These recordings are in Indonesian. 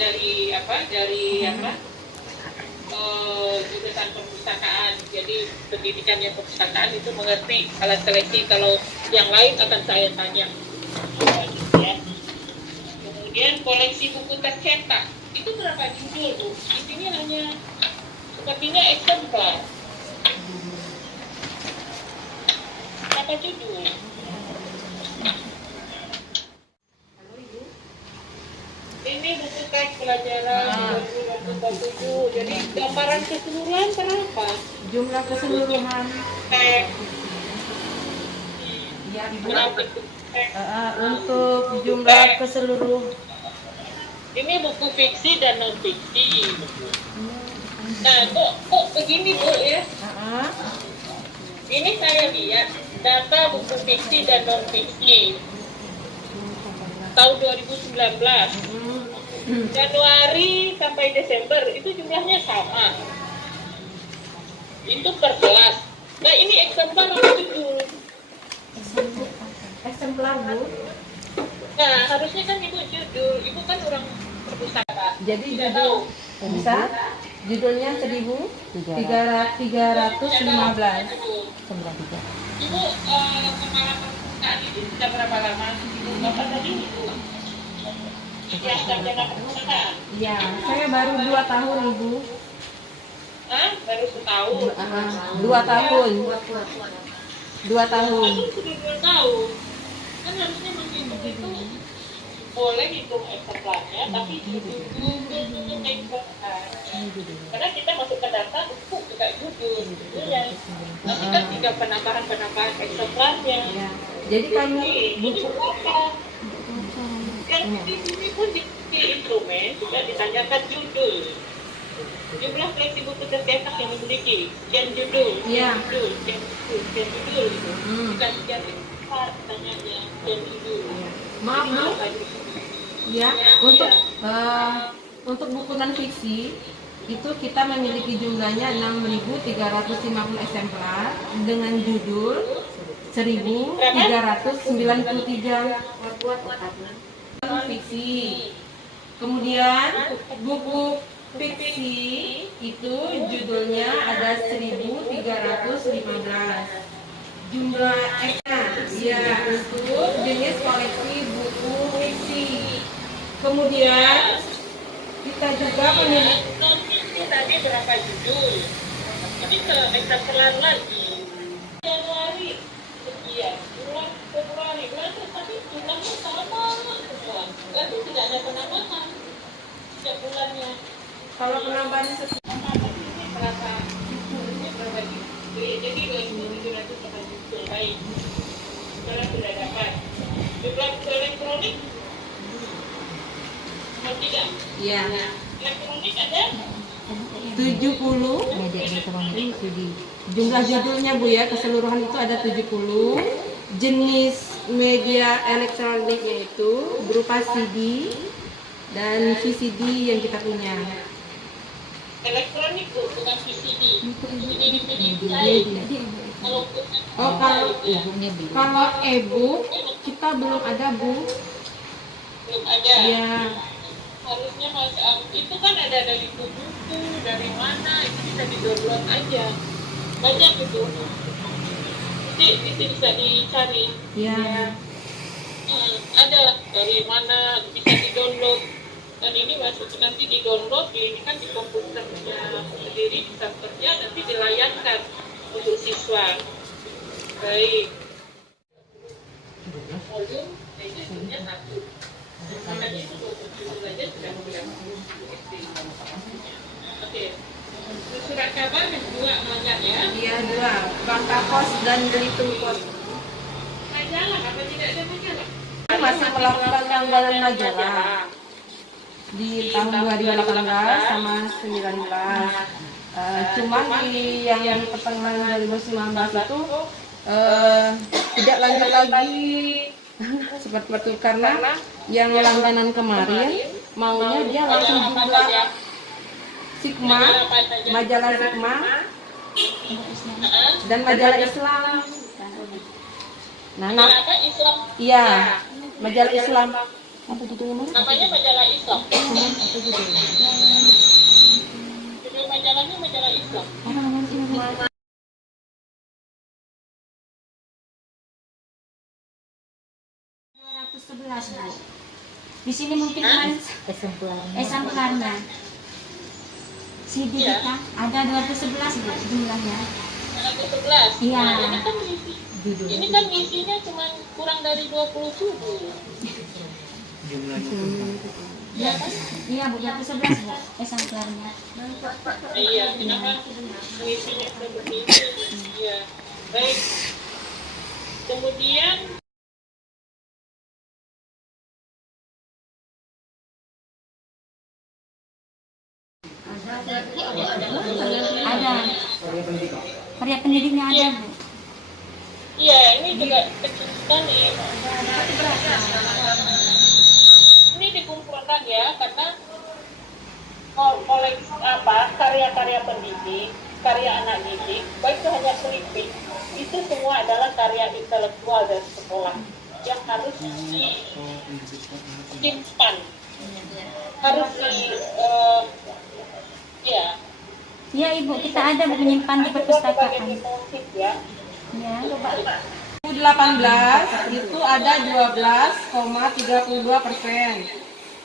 dari jurusan perpustakaan. Jadi pendidikan yang perpustakaan itu mengerti alat seleksi. Kalau yang lain akan saya tanya. Ya. Kemudian koleksi buku tercetak itu berapa judul Bu? Di sini hanya sepertinya eksemplar. Berapa judul? Ini buku teks pelajaran 2027. Jadi gambaran keseluruhan berapa? Jumlah keseluruhan Teks. ya Berapa itu teks? untuk jumlah keseluruh Ini buku fiksi dan non fiksi. Nah, kok begini Bu ya? Ini saya lihat data buku fiksi dan non fiksi tahun 2019. Januari sampai Desember itu jumlahnya sama. Itu per kelas. Nah, ini eksemplar apa judul? eksemplar Bu. Nah, harusnya kan Ibu judul. Ibu kan orang perpustakaan. Jadi Tidak judul tahu. bisa judulnya 1315. Ibu kepala perpustakaan ini sudah berapa lama? Bapak tadi Ibu yang sarjana perpustakaan? Iya, saya baru 2 tahun Ibu. Hah? Baru setahun. 2 tahun. 2 tahun. Aku sudah 2 tahun. Kan harusnya menghitung itu boleh hitung eksemplarnya, tapi judul eksemplar. Karena kita masuk ke data buku juga judul. Judulnya. Tapi kan tinggal penambahan eksemplarnya. Ya. Jadi kami Ini apa? Yang di sini pun di instrumen juga ditanyakan judul. Jumlah koleksi buku tercetak yang dimiliki, sekian judul, Iya. sekian judul gitu. Bukan sekian eksemplar, tanyanya sekian judul. maaf Bu. Ya, untuk buku non fiksi itu kita memiliki jumlahnya 6.350 eksemplar dengan judul 1.393 non fiksi. Kemudian buku fiksi itu judulnya ada 1.315. Jumlah ya untuk jenis koleksi buku fiksi. Kemudian kita juga memiliki Non fiksi tadi berapa judul? Ini ke eksemplar lagi. Januari sekian, bulan Februari, bulan tapi jumlahnya sama semua. Berarti tidak ada penambahan setiap bulannya. kalau penambahan setiap Ini berapa? Ini berapa judul? Jadi 2.700 judul. Baik. Sekarang sudah dapat. Jumlah buku elektronik? Nomor 3. ya Elektronik ada? 70. Jumlah judulnya Bu ya, keseluruhan itu ada 70. Jenis media elektroniknya itu berupa CD dan VCD yang kita punya. Elektronik Bu, bukan VCD. Kalau Kalau e-book kita belum ada Bu. belum ada. Ya. Harusnya Mas itu kan ada dari buku, dari mana itu bisa di-download aja. Banyak itu. Nanti itu bisa dicari. Ya. Ada dari mana bisa di-download. Dan ini masuk nanti di-download, ini kan di komputernya sendiri, di servernya nanti dilayangkan untuk siswa. Baik. Volume itu punya 1. Makanya itu 27 aja sudah bilang. Oke. Surat kabar 2 banyak ya. Iya 2. Bangka Pos dan Belitung Pos. Majalah apa tidak ada majalah? Masih melakukan tanggalan majalah di tahun 2018 sama 19. Cuman di yang pertengahan 2019 itu tidak lanjut lagi seperti itu karena yang langganan kemarin maunya dia langsung buka Sigma, majalah Sigma dan majalah Islam. Nah, Apa Islam? iya, majalah Islam. Namanya majalah Islam. Judul majalahnya majalah Islam. Bu. Di sini mungkin kan sampulnya. CD Iya. kita ada 211 Bu jumlahnya. 11. Iya. Nah, ini kan isinya cuma kurang dari 20 judul. Iya kan? Iya Bu, 211 Bu sampulnya. Iya, kenapa isinya seperti itu? Iya. Baik. Kemudian Ada. Karya pendidiknya ada Bu. iya, ini juga kecil sekali. Ini dikumpulkan ya, karena koleksi karya-karya pendidik, karya anak didik, baik itu hanya selipik, itu semua adalah karya intelektual dari sekolah yang harus disimpan, harus ya. Iya Ibu, kita ada Bu menyimpan di perpustakaan. Ya. Iya. 2018 itu ada 12,32%.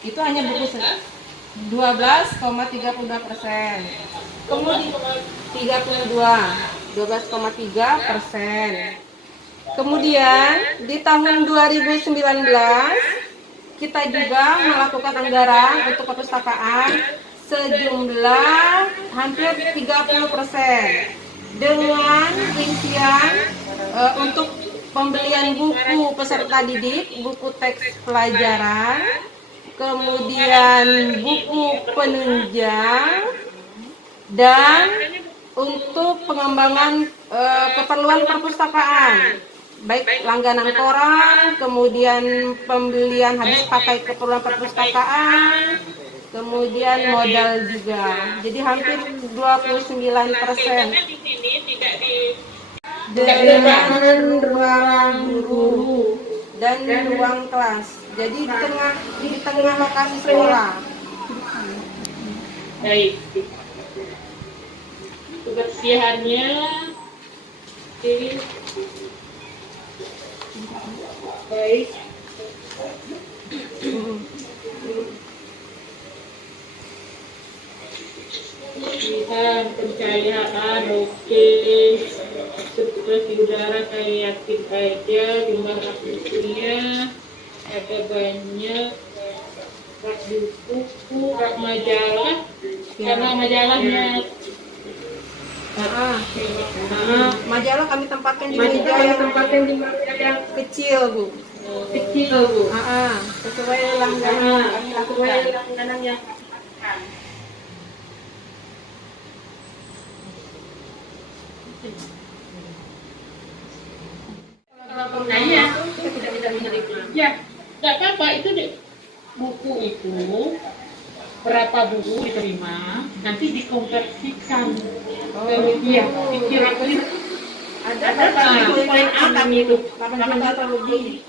Itu hanya buku 12,32%. Kemudian 12,3%. Kemudian di tahun 2019 kita juga melakukan anggaran untuk perpustakaan sejumlah hampir 30% dengan rincian untuk pembelian buku peserta didik, buku teks pelajaran, kemudian buku penunjang, dan untuk pengembangan keperluan perpustakaan, baik langganan koran, kemudian pembelian habis pakai keperluan perpustakaan, kemudian modal juga. Jadi hampir 29%. Di sini tidak di Dengan ruang guru dan ruang kelas. Jadi di tengah lokasi sekolah. baik. Kebersihannya baik. Lihat pencahayaan oke, sirkulasi udara kayak yakin aja, jumlah rak bukunya ada banyak, rak buku, rak majalah, karena majalahnya Majalah kami tempatkan di meja yang kecil, Bu. kecil Bu. Sesuai langganan kami lakukan. Langganan yang nah iya, ya, nggak apa-apa itu buku itu berapa buku diterima nanti dikonversikan. Iya, dikira-kira ada poin A kami itu 8 juta atau lebih.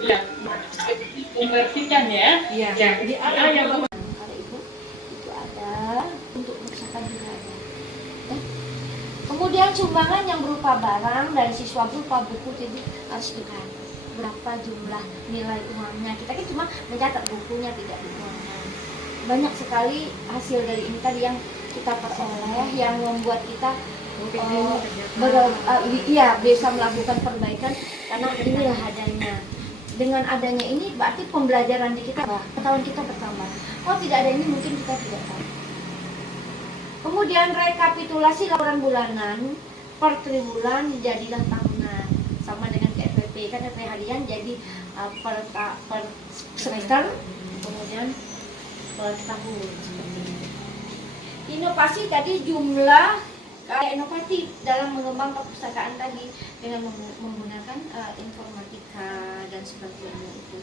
Ya, konversikan ya. Iya. Jadi ada yang Hari Ibu itu ada untuk perpustakaan juga ada. Kemudian sumbangan yang berupa barang dari siswa berupa buku, jadi harus dilihat berapa jumlah nilai uangnya. Kita kan cuma mencatat bukunya, tidak uangnya. Banyak sekali hasil dari ini tadi yang kita peroleh yang membuat kita bisa melakukan perbaikan karena inilah adanya. Dengan adanya ini berarti pembelajaran di kita, pengetahuan kita bertambah. Oh tidak ada ini mungkin kita tidak tahu. Kemudian rekapitulasi laporan bulanan per triwulan jadilah tahunan, sama dengan PPP kan PP harian jadi per semester, kemudian per tahun seperti ini. Inovasi tadi jumlah inovatif dalam mengembangkan perpustakaan tadi dengan menggunakan informatika dan sebagainya itu.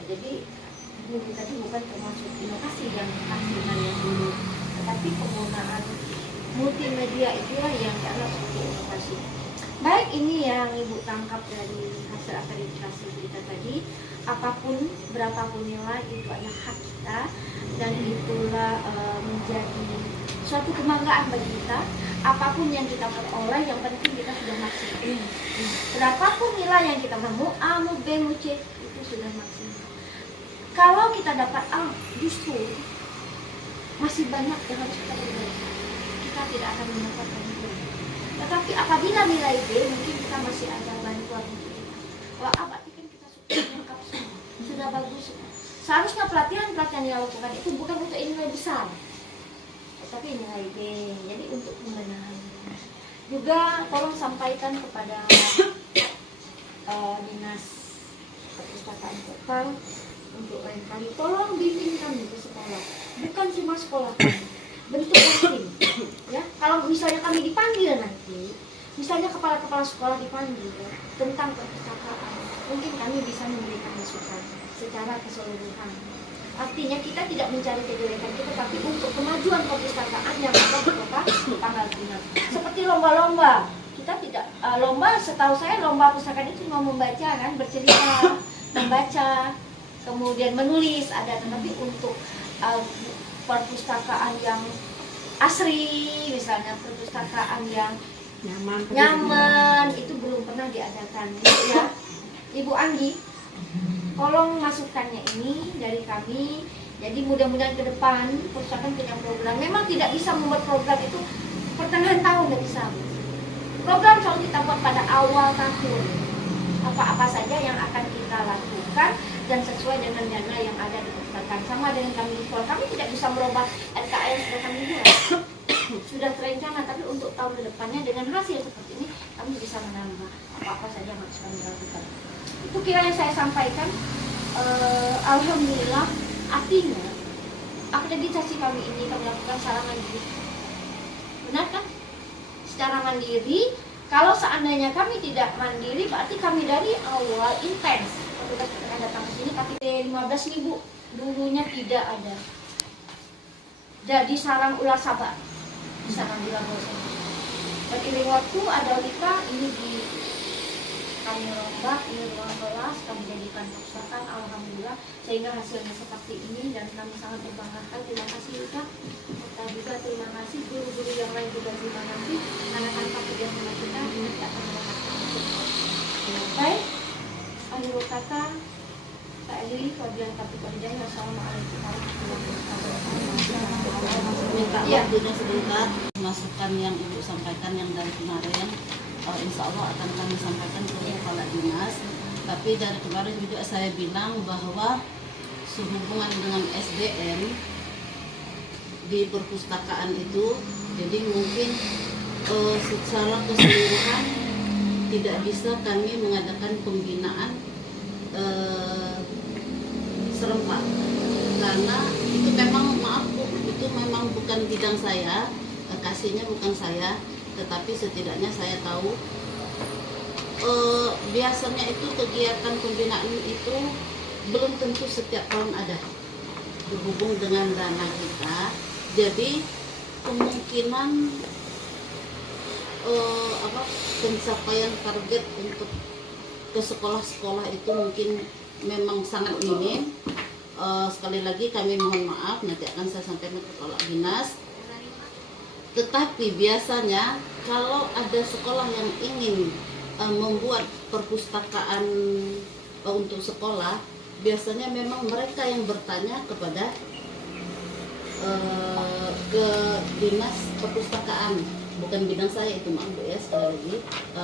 Nah, jadi dulu tadi bukan termasuk inovasi yang hasilnya yang dulu, tetapi penggunaan multimedia itulah yang dianggap sebagai inovasi. Baik, ini yang Ibu tangkap dari hasil akreditasi kita tadi. apapun, berapapun nilai itu adalah hak kita, dan itulah menjadi suatu kebanggaan bagi kita. Apapun yang kita peroleh, yang penting kita sudah maksimal. Berapapun nilai yang kita mau A, mau B, mau C, itu sudah maksimal. Kalau kita dapat A, justru masih banyak yang harus kita perbaiki. Kita tidak akan mendapatkan itu. Tetapi apabila nilai B, mungkin kita masih ada bantuan untuk kita. Kalau A, berarti kan kita sudah lengkap semua, sudah bagus semua. Seharusnya pelatihan yang lakukan itu bukan untuk nilai besar, tapi nilai B, jadi untuk pembenahan. Juga tolong sampaikan kepada dinas perpustakaan kota untuk lain kali, tolong bimbing kami ke sekolah, bukan cuma sekolah kami, bentuk tim. Ya, kalau misalnya kami dipanggil nanti, misalnya kepala-kepala sekolah dipanggil tentang perpustakaan, mungkin kami bisa memberikan masukan secara keseluruhan. Artinya kita tidak mencari kejelekan kita, tapi untuk kemajuan perpustakaan yang ada di kota Pangkal Pinang. Seperti lomba-lomba, kita tidak lomba, setahu saya lomba perpustakaan itu mau membaca kan, bercerita, membaca, kemudian menulis ada, tetapi untuk perpustakaan yang asri, misalnya perpustakaan yang nyaman itu belum pernah diadakan. Ya, Ibu Anggi, tolong masukannya ini dari kami. Jadi mudah-mudahan ke depan perpustakaan punya program. Memang tidak bisa membuat program itu pertengahan tahun, nggak bisa. Program selalu kita buat pada awal tahun. Apa-apa saja yang akan kita lakukan dan sesuai dengan dana yang ada di perpustakaan. Sama dengan kami di sekolah, kami tidak bisa merubah RKM sudah kami buat. Sudah terencana, tapi untuk tahun kedepannya dengan hasil seperti ini kami bisa menambah apa-apa saja yang harus kami lakukan. Itu kira yang saya sampaikan. Alhamdulillah, artinya akreditasi kami ini kami lakukan secara mandiri. Benar kan? Secara mandiri. Kalau seandainya kami tidak mandiri, berarti kami dari awal intens. Petugas ketika datang ke sini, tapi 15.000 dulunya tidak ada. Jadi sarang ular sabar di sana di Lagosan. Beriring waktu ada Lika ini di kami rombak, ini ruang kelas, kami jadikan perpustakaan, alhamdulillah, sehingga hasilnya seperti ini dan kami sangat berbangga. Terima kasih Lika. Kita juga terima kasih, guru-guru yang lain juga terima kasih, karena tanpa kerjasama kita ini tidak akan mendapatkan itu. Baik, akhir kata Kak Eli, wabillahi taufiq wal hidayah. Wassalamualaikum warahmatullahi wabarakatuh. Minta waktunya sebentar, masukan yang Ibu sampaikan yang dari kemarin, insya Allah akan kami sampaikan ke kepala dinas. Tapi dari kemarin juga saya bilang bahwa sehubungan dengan SDM di perpustakaan itu, jadi mungkin secara keseluruhan tidak bisa kami mengadakan pembinaan serempak, karena itu memang, maaf Bu, itu memang bukan bidang saya, kasihnya bukan saya, tetapi setidaknya saya tahu biasanya itu kegiatan pembinaan itu belum tentu setiap tahun ada, berhubung dengan dana kita. Jadi kemungkinan pencapaian target untuk ke sekolah-sekolah itu mungkin memang sangat minim. Sekali lagi kami mohon maaf, nanti akan saya sampaikan ke kepala dinas. Tetapi biasanya kalau ada sekolah yang ingin membuat perpustakaan untuk sekolah, biasanya memang mereka yang bertanya kepada ke dinas perpustakaan, bukan bidang saya itu, maaf Bu ya, sekali lagi.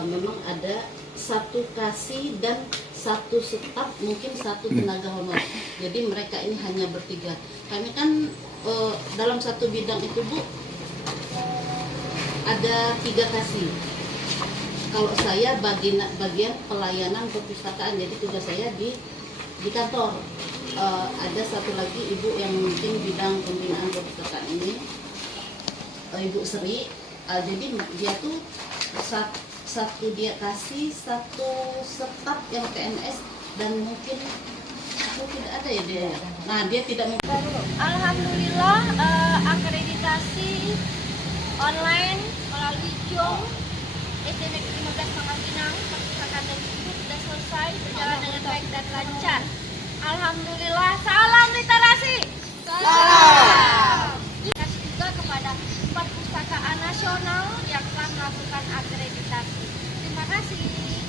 Memang ada satu kasih dan satu staf, mungkin satu tenaga honor. Jadi mereka ini hanya bertiga. Kami kan dalam satu bidang itu Bu ada 3 kasih. Kalau saya bagian pelayanan perpustakaan, jadi tugas saya di kantor. Ada satu lagi ibu yang mungkin bidang pembinaan perpustakaan ini, Ibu Sri. Jadi dia tuh satu dia kasih, satu staf yang PNS, dan mungkin aku tidak ada ya dia. Nah dia tidak. Alhamdulillah, akreditasi online melalui JOM SD Negeri 15 Pangkal Pinang perpustakaan dan buku sudah selesai, berjalan dengan baik dan lancar. Alhamdulillah, salam literasi. Salam. Terima kasih juga kepada Perpustakaan Nasional yang telah melakukan akreditasi. Terima kasih.